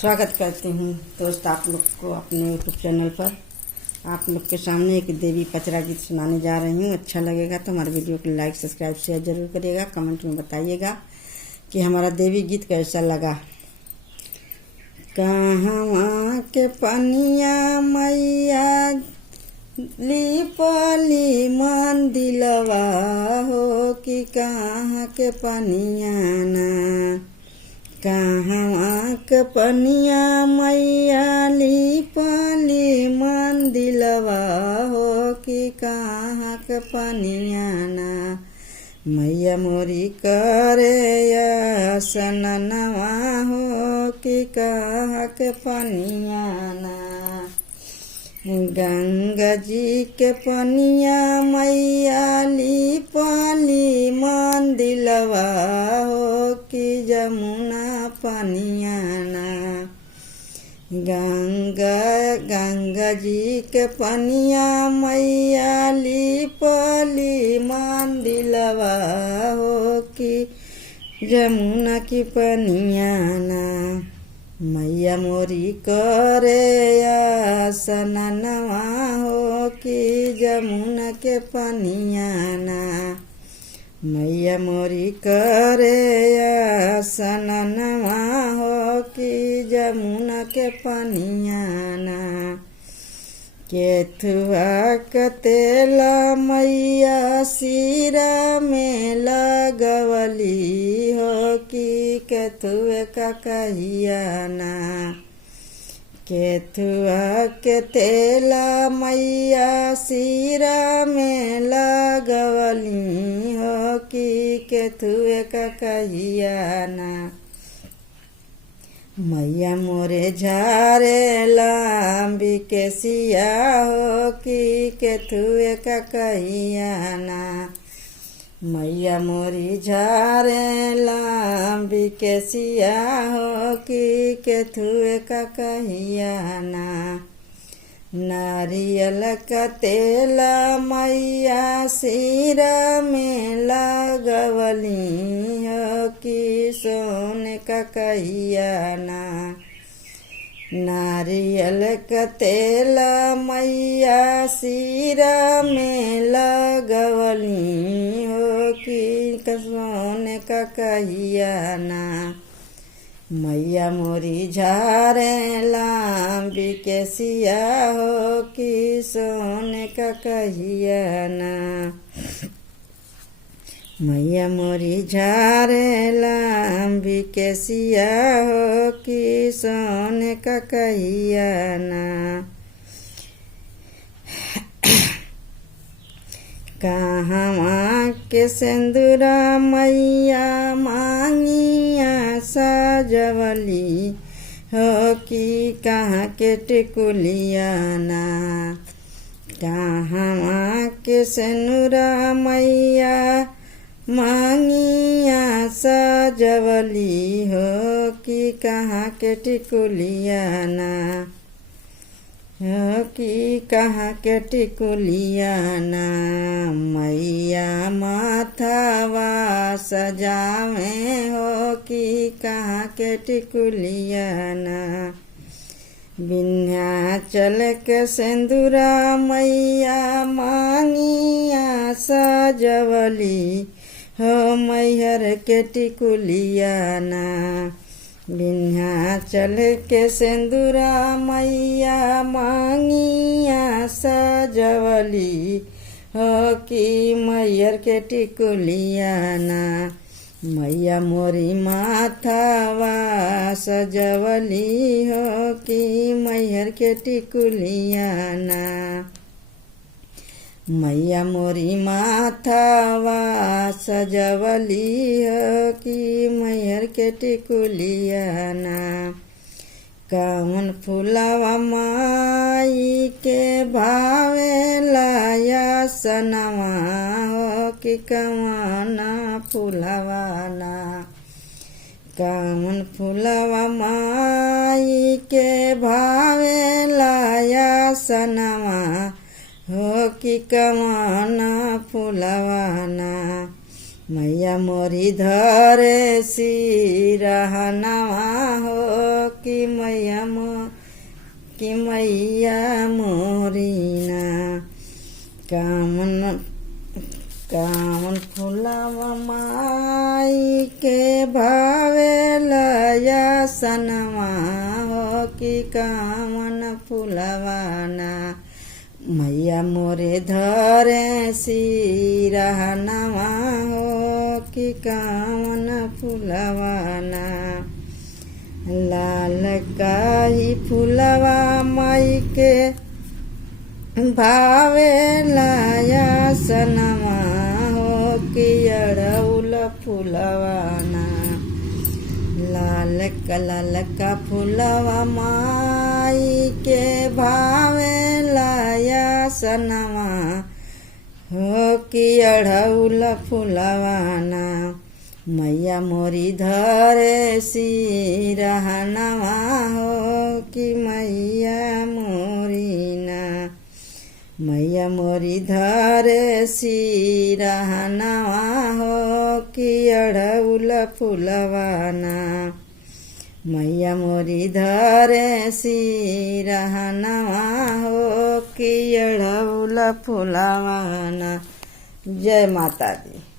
स्वागत करती हूँ दोस्त आप लोग को अपने यूट्यूब चैनल पर। आप लोग के सामने एक देवी पचरा गीत सुनाने जा रही हूँ। अच्छा लगेगा तो हमारे वीडियो को लाइक सब्सक्राइब शेयर जरूर करिएगा। कमेंट में बताइएगा कि हमारा देवी गीत कैसा लगा। कहवा के पनिया मैया लिपली मंदिलवा हो कि कहाँ के पनिया ना, कहाँ के पनिया मैया लिपली मंदिलवा हो कि कहाँ के पनिया ना, मैया मोरी करे सननवा हो कि कहाँ के पनिया ना। गंगा जी के पनिया मैया लिपली मंदिलवा हो कि जमुना पनिया ना। गंगा जी के पनिया मैया लिपली मंदिलवा हो कि जमुना की पनिया ना, मैया मोरी करे सननवा हो कि जमुना के पनिया ना, मैया मोरी करे सननवा हो कि जमुना के पनिया ना। केथुआ के तेला मैया सिरा में लगवली हो कि केथुए का कहिया ना। केथुआ के तेला मैया सिरा में लगवली हो कि केथुए का कहिया ना। मैया मोरे झारे लांबी के सिया हो कि केथुए का कहिया ना। मैया मोरी झारे लांबी के सिया हो कि केथुए का कहिया ना। नारियल का तेला मैया सिरा में लगवली हो कि सोने का कहिया ना। नारियल का तेला मैया सिरा में लगवली हो कि सोने का कहिया ना। मैया मोरी झारे लांबी के सिया हो कि सोने का कहिया ना। मैया मोरी झारे लांबी के सिया हो कि सोने का कहिया ना। कहवा के सिंदूरा मैया मांगिया सजवली हो कि कहाँ के टिकुलिया ना। कहवा के सिंदूरा मैया मांगिया सजवली हो कि कहाँ के टिकुलिया ना, हो कि कहाँ के टिकुलिया ना। मैया माथावा सजावे हो कि कहाँ के टिकुलिया ना। विंध्याचल के सिंदूरा मैया मांगिया सजवली हो मैहर के टिकुलिया ना। विंध्याचल के सिंदूरा मैया मांगिया सजवली हो कि मैहर के टिकुलिया ना। मैया मोरी माथावा सजवली हो कि मैहर के टिकुलिया ना। मैया मोरी माथावा सजवली हो कि मैहर के टिकुलिया ना। कौन फूलवा माई के भावे लाया सनवा हो कि कौन फूलवा ना। कौन फूलवा माई के भावे लाया सनवा हो कि कौन फूलवा ना। मैया मोरी धरे सिरहनवा हो कि मैया मोरीना कामन फुलवा माई के भावे लया सनमा हो कि कामन फुलवाना मैया मोरे धरे सिरहनवा हो कि कामन फुलवाना लाल काही फुलवा माई के भावे लाया सनमा हो कि अड़उल फुलवाना लाल का फुलवा माई के भावे लाया सनमा हो कि अड़उल फुलवाना मैया मोरी धरे सिरहनवा हो कि मैया मोरीना मैया मोरी धरे सिरहनवा हो कि अड़उल फुलवाना मैया मोरी धरे सिरहनवा हो कि अड़उल फुलवाना। जय माता दी।